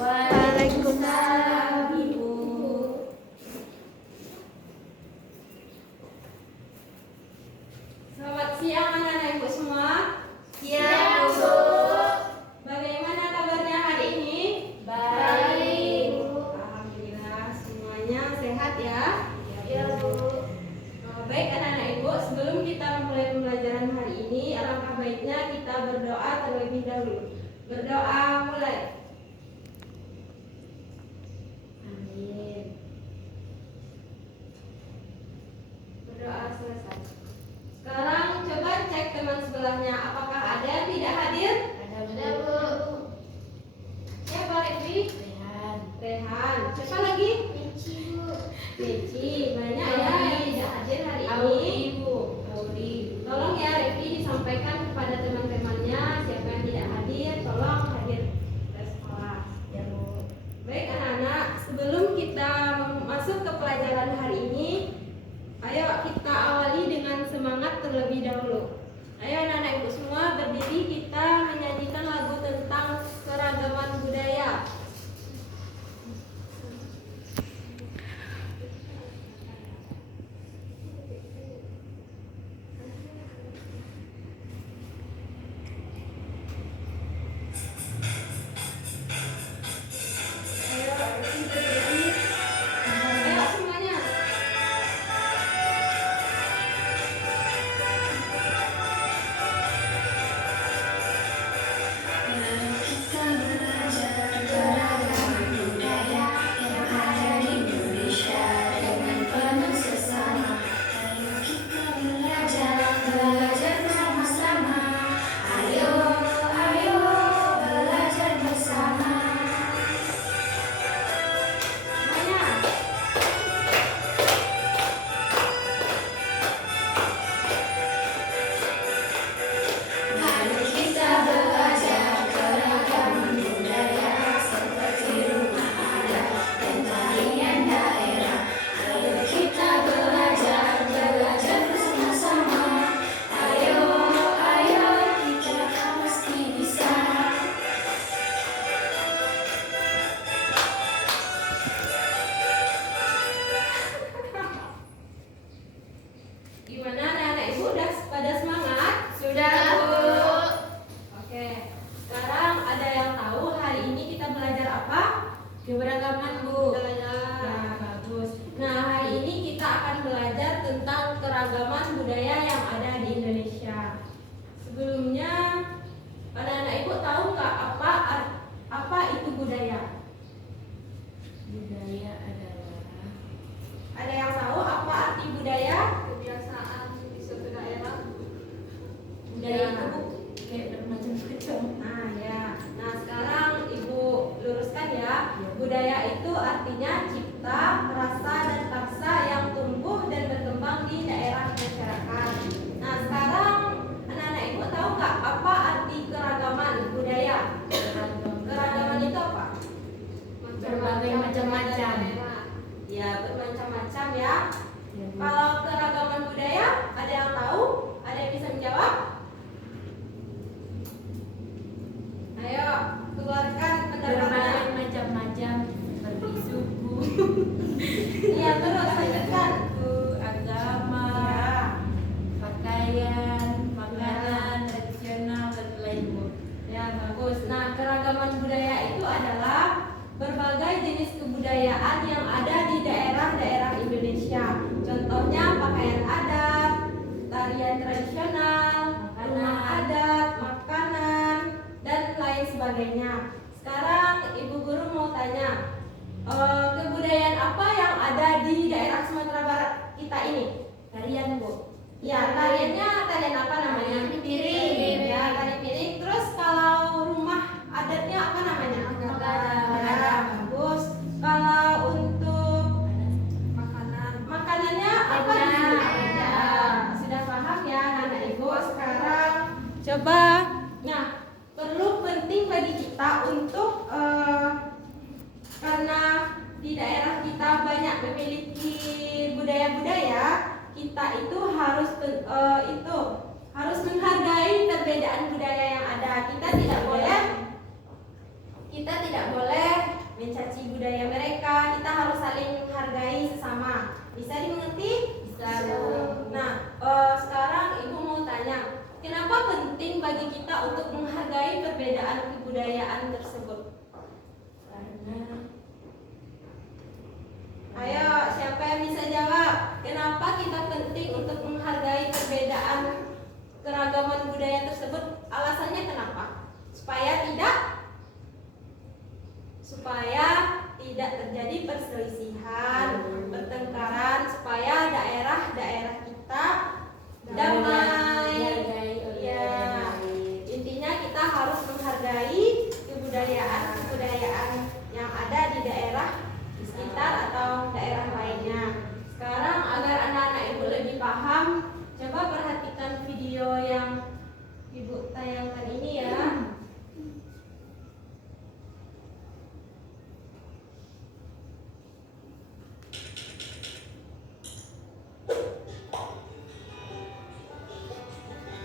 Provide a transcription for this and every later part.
Waalaikumsalam, Ibu. Selamat siang anak-anak Ibu semua. Siang, Bu. Bagaimana kabarnya hari ini? Baik, Bu. Alhamdulillah semuanya sehat ya. Ya, Bu. Baik anak-anak Ibu, sebelum kita memulai pembelajaran hari ini, alangkah baiknya kita berdoa terlebih dahulu. Berdoa mulai. Amin. Berdoa selesai. Sekarang coba cek teman sebelahnya, apakah ada yang tidak hadir? Ada, Bu. Siapa Revi? Rehan. Rehan. Siapa lagi? Mici, Bu. Mici. Banyak ya yang tidak hadir hari ini. Bu. Auri. Tolong ya Revi disampaikan kepada teman-temannya siapa yang tidak hadir, tolong hadir ke sekolah. Ya, Bu. Baik anak-anak, sebelum kita masuk ke pelajaran hari ini, ayo kita awali dengan semangat terlebih dahulu. Ayo anak-anak Ibu semua berdiri, kita menyanyikan lagu tentang keragaman budaya. Ayo berdiri. Ayo semuanya. Kita belajar beragam budaya yang ada di Indonesia dengan penuh sesama. Ayo kita belajar bersama-sama. Ayo belajar bersama. Semuanya. Mari kita belajar keragaman budaya seperti rumah adat dan tarian daerah. Ayo kita belajar bersama-sama. Ayo kita pasti bisa. Gimana anak-anak Ibu udah pada semangat? Sudah, Bu. Oke. Sekarang ada yang tahu hari ini kita belajar apa? Keberagaman, Bu. Nah, bagus. Nah, hari ini kita akan belajar tentang keragaman budaya yang ada di Indonesia. Sebelumnya, anak-anak Ibu tahu nggak apa itu budaya? Budaya adalah Ada yang tahu apa arti budaya? Kebiasaan di suatu daerah. Budaya itu Bu. kayak bermacam-macam. Nah ya, nah sekarang Ibu luruskan ya. Budaya itu artinya cipta, rasa dan paksa yang tumbuh dan berkembang di daerah masyarakat. Nah sekarang anak-anak Ibu tahu nggak apa arti keragaman budaya? Keragaman itu apa? Berbagai macam-macam. Ya bermacam-macam ya. Kalau keragaman budaya ada yang tahu? Ada yang bisa menjawab? Ayo keluarkan pendapatnya. Berbagai macam-macam bersuku, Iya terus lanjutkan. agama, Ya. pakaian, makanan tradisional dan lainnya. Ya bagus. Nah keragaman budaya itu adalah berbagai jenis kebudayaan yang ada di daerah-daerah Indonesia. Contohnya pakaian adat, tarian tradisional, rumah adat, makanan, dan lain sebagainya. Sekarang Ibu Guru mau tanya, kebudayaan apa yang ada di daerah Sumatera Barat kita ini? Tarian Bu. Ya tariannya tarian apa namanya? Piring. Ya tarian piring. Terus kalau rumah adatnya apa namanya? Ya, bagus. Kalau untuk makanannya apa di sini? Ya, sudah paham ya anak Ibu. Sekarang coba. Nah, perlu penting bagi kita untuk karena di daerah kita banyak memiliki budaya-budaya, kita itu harus menghargai perbedaan budaya yang ada. Kita tidak boleh perbedaan kebudayaan tersebut? Ayo, siapa yang bisa jawab? Kenapa kita penting untuk menghargai perbedaan keragaman budaya tersebut? Alasannya kenapa? Supaya tidak terjadi perselisihan, pertengkaran, supaya daerah-daerah kita damai. Ya, intinya kita harus menghargai kebudayaan yang ada di daerah sekitar atau daerah lainnya. Sekarang agar anak-anak ibu lebih paham, coba perhatikan video yang ibu tayangkan ini ya.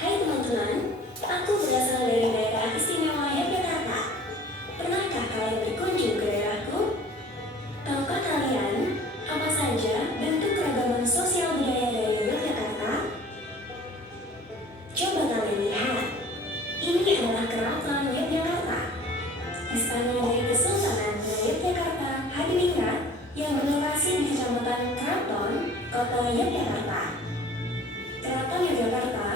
Hai teman-teman, aku berasal dari daerah istimewa Yogyakarta. Pernahkah kalian berkunjung ke daerahku? Tahukah kalian apa saja bentuk keragaman sosial budaya dari Yogyakarta? Coba kalian lihat. Ini adalah Keraton Yogyakarta. Istana dari Kesultanan Yogyakarta Hadiningrat yang berlokasi di Kecamatan Keraton, Kota Yogyakarta. Keraton Yogyakarta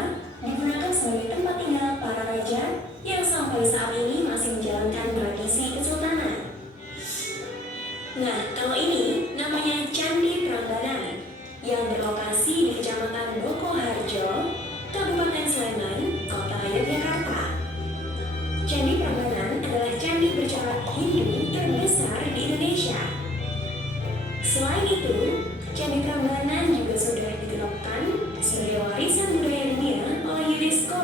digunakan sebagai tempat tinggal para raja yang sampai saat ini masih menjalankan tradisi kesultanan. Nah, kalau ini namanya Candi Prambanan yang berlokasi di Kecamatan Bokoharjo, Kabupaten Sleman, Kota Yogyakarta. Candi Prambanan adalah candi bercorak Hindu terbesar di Indonesia. Selain itu, Candi Prambanan juga sudah ditetapkan sebagai warisan budaya dunia oleh UNESCO.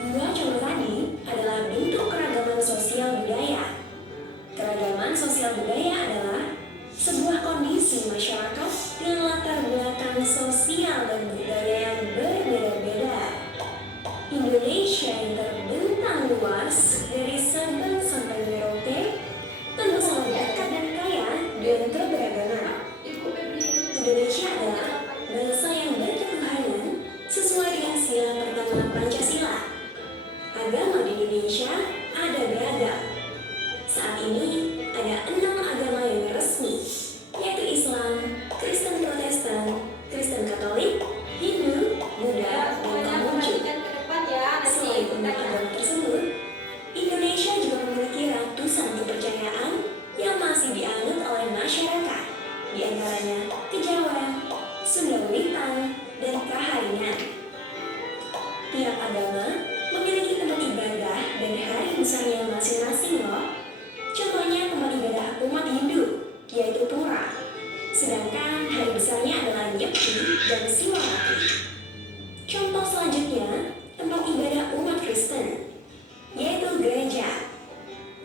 Dua contoh tadi adalah bentuk keragaman sosial budaya. Keragaman sosial budaya adalah sebuah kondisi masyarakat dengan latar belakang sosial dan budaya yang berbeda-beda. Indonesia yang terbentang luas dari Sabang sampai Merauke tentu sangat dekat dan kaya dengan keberagaman. Indonesia adalah bangsa yang berketuhanan sesuai dengan sila pertama Pancasila. Agama di Indonesia ada beragam. Saat ini ada 6 agama yang resmi, yaitu Islam, Kristen Protestan, Kristen Katolik, Hindu, Buddha, dan Konghucu. Perhatikan ke depan ya. Selain 6 agama tersebut, Indonesia juga memiliki ratusan kepercayaan yang masih dianut oleh masyarakat, di antaranya Kejawa, Sunda Wiwitan, dan Kaharinan. Tiap agama memiliki tempat ibadah dan hari besarnya masing-masing loh. Contohnya tempat ibadah umat Hindu, yaitu Pura. Sedangkan hari besarnya adalah Nyepi dan Siwawati. Contoh selanjutnya, tempat ibadah umat Kristen, yaitu gereja.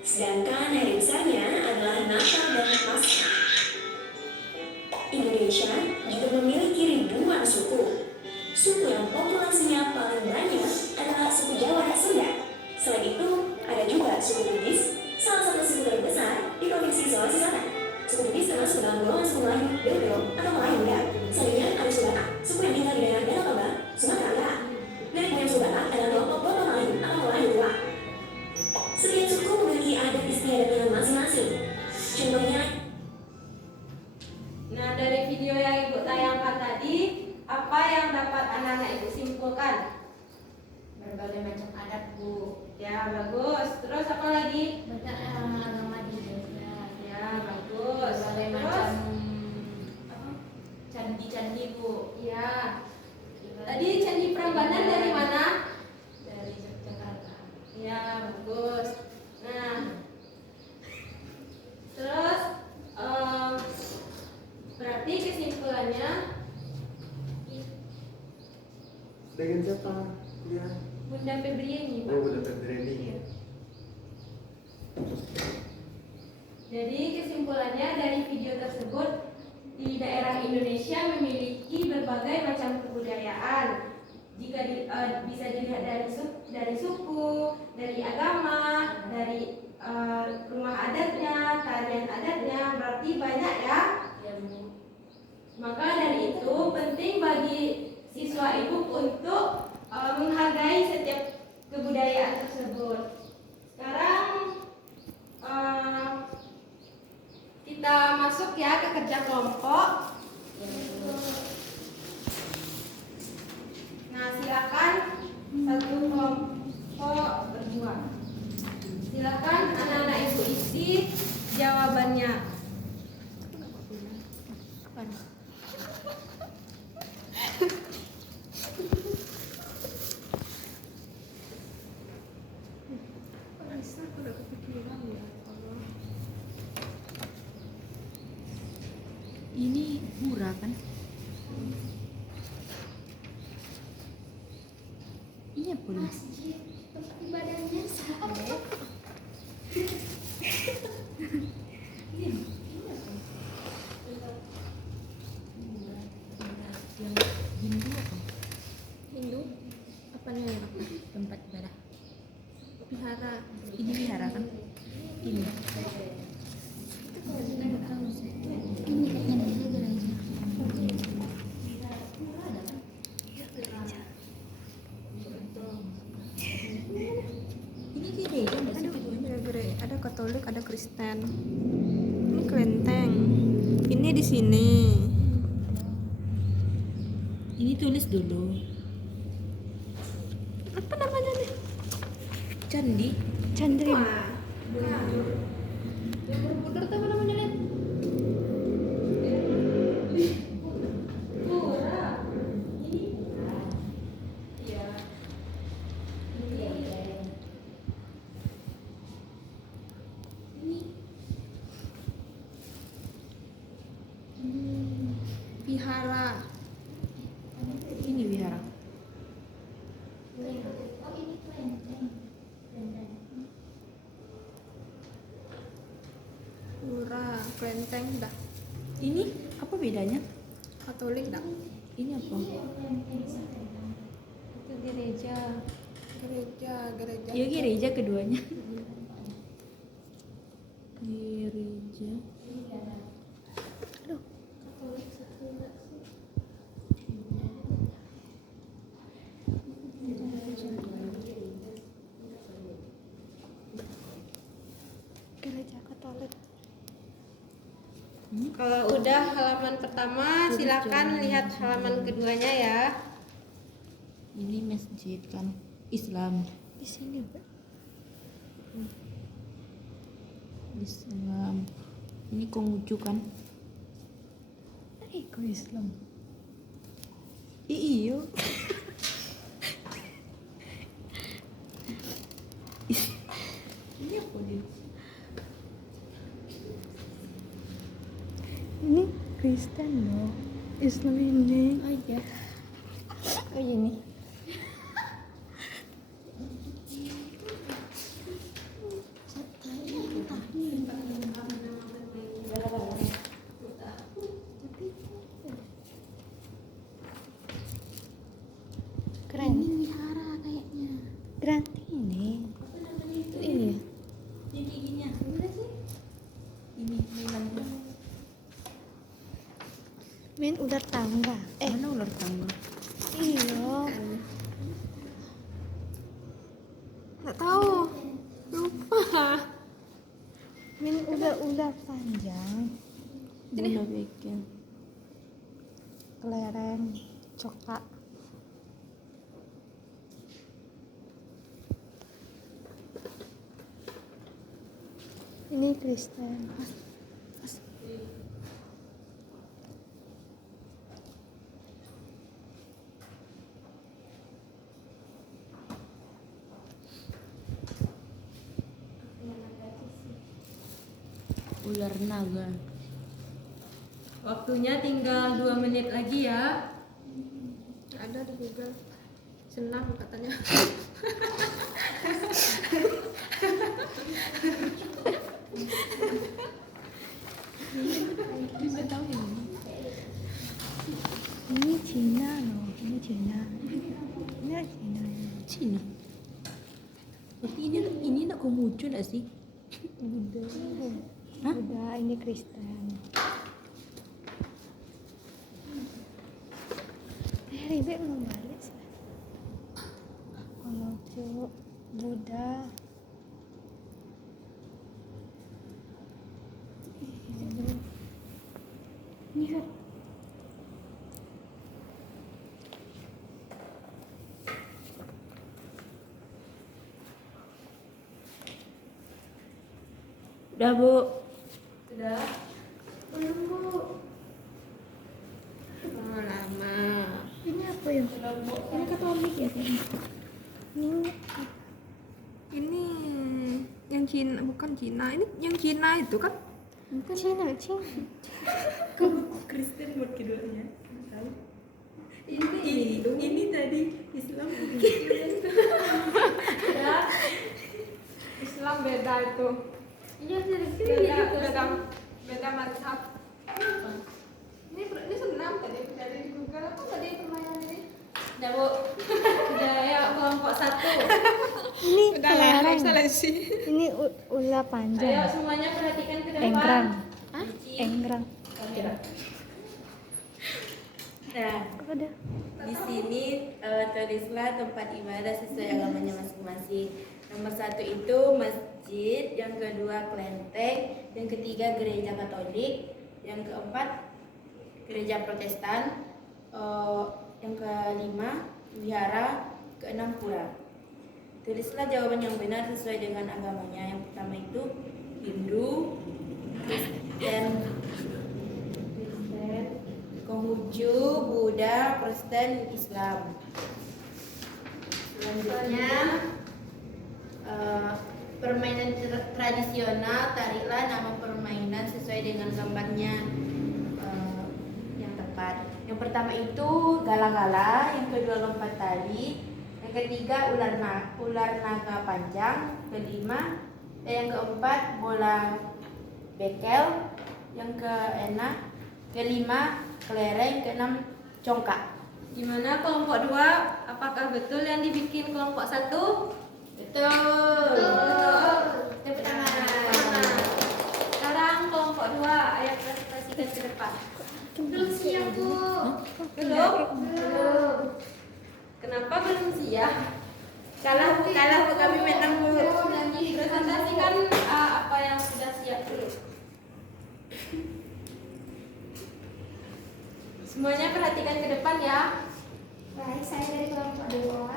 Sedangkan hari besarnya adalah Natal dan Paskah. Indonesia juga memiliki ribuan suku. Suku yang populasinya paling banyak adalah suku Jawa dan Sunda. Selain itu, ada juga suku Bugis, salah satu suku terbesar di Provinsi Sulawesi Selatan. Suku Bugis termasuk dalam golongan suku Melayu, Dodo, atau Melayu Muda. Selanjutnya ada suku Batak, suku yang tinggal di daerah Danau Toba, Sumatera Utara. Dari kemudian suku Batak adalah kelompok Boto Melayu atau Melayu Tua. Setiap suku memiliki adat istiadatnya masing-masing. Contohnya, Nah, dari video yang ibu tayangkan tadi, apa yang dapat anak-anak ibu simpulkan? Berbagai macam adat, Bu. Ya, bagus. Terus apa lagi? Banyak agama di Indonesia. Ya, bagus. Berbagai Terus? macam apa? Candi-candi, Bu. Ya. Tadi Candi Prambanan dari mana? Dari Yogyakarta. Ya, bagus. Nah, terus berarti kesimpulannya Dengan siapa? Ya. Bunda Febriani, Pak. Oh, udah Febriani. Jadi kesimpulannya dari video tersebut, di daerah Indonesia memiliki berbagai macam kebudayaan. Jika bisa dilihat dari suku, dari agama, dari rumah adatnya, tarian adatnya, berarti banyak ya. Ya, Bu. Maka dari itu penting bagi siswa ibu untuk menghargai setiap kebudayaan tersebut. kelompok. Nah, silakan satu kelompok berdua. Silakan anak-anak ibu isi jawabannya. Ini murah kan? Iya pun. Masjid tempat ibadahnya sama. Yang Hindu apa? Hindu? Apanya yang apa? Tempat ibadah. Vihara. Ini vihara kan? Ini. Ini kayaknya gereja. Ini gereja nggak sih? Ada Katolik, ada Kristen. Ini kelenteng. Ini di sini. Ini tulis dulu. Apa namanya nih? Candi. Chandri. Yang berputar tuh apa namanya, Lid? Pura. Ini. Iya. Vihara. Ini wihara. Oh ini kelenteng. Pura, kelenteng dah. Ini apa bedanya? Katolik dah. Ini apa? Itu gereja. Gereja. Ya gereja keduanya. Gereja. Gereja Katolik. Kalau udah halaman pertama, silakan lihat halaman keduanya ya. Ini masjid kan Islam. Di sini, Mbak. Islam. Ini Konghucu kan? Kok Islam? Iyo. Ini apa dia? Ini Kristen loh. Islam ini. Oh iya. Oh ini. Keren. Ini wihara kayaknya. Keren. Ini. Ini. Yang giginya. Ini mainannya. Main ular tangga. Mana ular tangga? Iya. Nggak tahu. Lupa. Main ular-ular panjang. Bola bikin. Kelereng. Coklat. Ini Kristen. Ular naga. Waktunya tinggal 2 menit lagi ya. Ada di Google. Senang katanya. Bisa tahu ini. Ini Cina loh. Ini Cina. Ini Cina. Cina. Tapi ini nak Konghucu nggak sih? Buddha. Hah? Buddha ini Kristen. Ribet mau balik sih. Konghucu, Buddha. Udah Bu. Sudah? Belum Bu. Oh, lama. Ini apa ya? Sudah Bu. Ini Katolik ya kayaknya. Ini yang Cina, bukan Cina. Ini yang Cina itu kan? Bukan Cina. Kristen buat keduanya. Ini tadi Islam. ya. Islam beda itu. Iya dari Beda mazhab. Ini senam tadi dari Google apa tadi permainan ini? Udah Bu. Udah ya kelompok 1. Ini Udah lah, ekseleksi. Ini ular Ayo panjang. semuanya perhatikan ke depan. Enggrang. Biji. Enggrang. Nah, Apa dah? di sini tulislah tempat ibadah sesuai agamanya masing-masing. Nomor 1 itu masjid, yang kedua kelenteng, yang ketiga gereja Katolik, yang keempat gereja Protestan, yang kelima wihara, keenam pura. Tulislah jawaban yang benar sesuai dengan agamanya. Yang pertama itu Hindu, Kristen, Konghucu, Buddha, Kristen, Islam. Selanjutnya permainan tradisional, tariklah nama permainan sesuai dengan gambarnya yang tepat. Yang pertama itu gala-gala, yang kedua lompat tali, yang ketiga ular naga panjang, yang keempat bola bekel, yang kelima kelereng, keenam congkak. Gimana kelompok 2? Apakah betul yang dibikin kelompok 1? Betul. Tepuk tangan. Sekarang kelompok 2, ayo presentasikan ke depan. Belum siap Bu. Belum? Kenapa belum siap? Kalah bu, kami menang bu. Presentasikan apa yang sudah siap dulu. Semuanya perhatikan ke depan ya. Baik, saya dari kelompok 2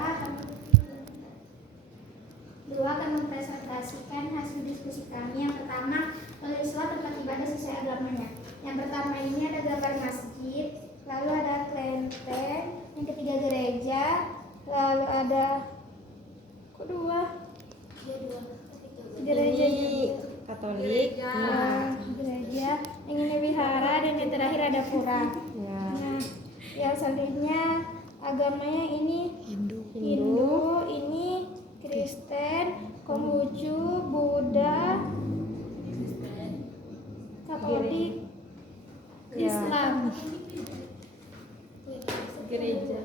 akan mempresentasikan hasil diskusi kami. Yang pertama, tulislah tempat ibadah sesuai agamanya. Yang pertama ini ada gambar masjid, lalu ada kelenteng, yang ketiga gereja, lalu ada kok 2? Gereja Katolik. gereja, yang ini wihara, dan yang terakhir ada pura. Nah, yang selanjutnya agamanya ini Hindu, ini Kristen, Konghucu, Buddha, Katolik, Islam. Gereja.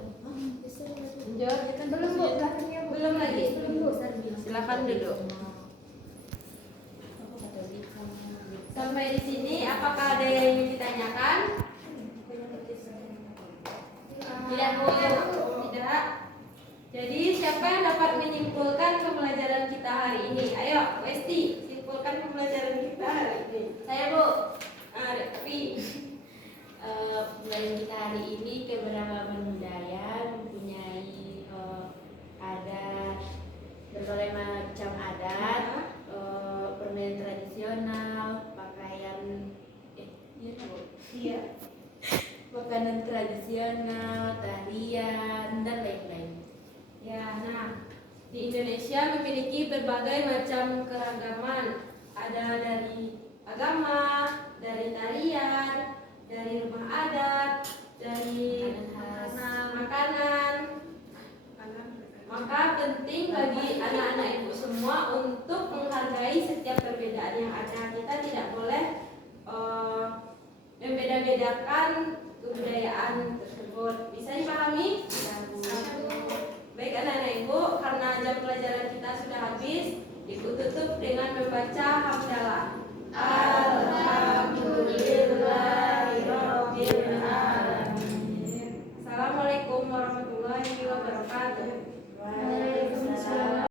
Belum Bu, belakangnya Bu. Belum lagi. Belum Bu. Silakan duduk. Sampai di sini apakah ada yang ingin ditanyakan? Tidak Bu. Tidak. Jadi siapa yang dapat menyimpulkan pembelajaran kita hari ini? Ayo, Westi, simpulkan pembelajaran kita hari ini. Saya Bu. Revi. Pembelajaran kita hari ini keberagaman budaya mempunyai adat, berbagai macam adat, permainan tradisional, pakaian, makanan tradisional, tarian, dan lain-lain. Ya, nah, di Indonesia memiliki berbagai macam keragaman. Ada dari agama, dari tarian, dari rumah adat, dari makanan. Maka penting bagi anak-anak ibu semua untuk menghargai setiap perbedaan yang ada. Kita tidak boleh membeda-bedakan kebudayaan tersebut. Bisa dipahami? Baik anak-anak ibu, karena jam pelajaran kita sudah habis, ibu tutup dengan membaca hamdalah.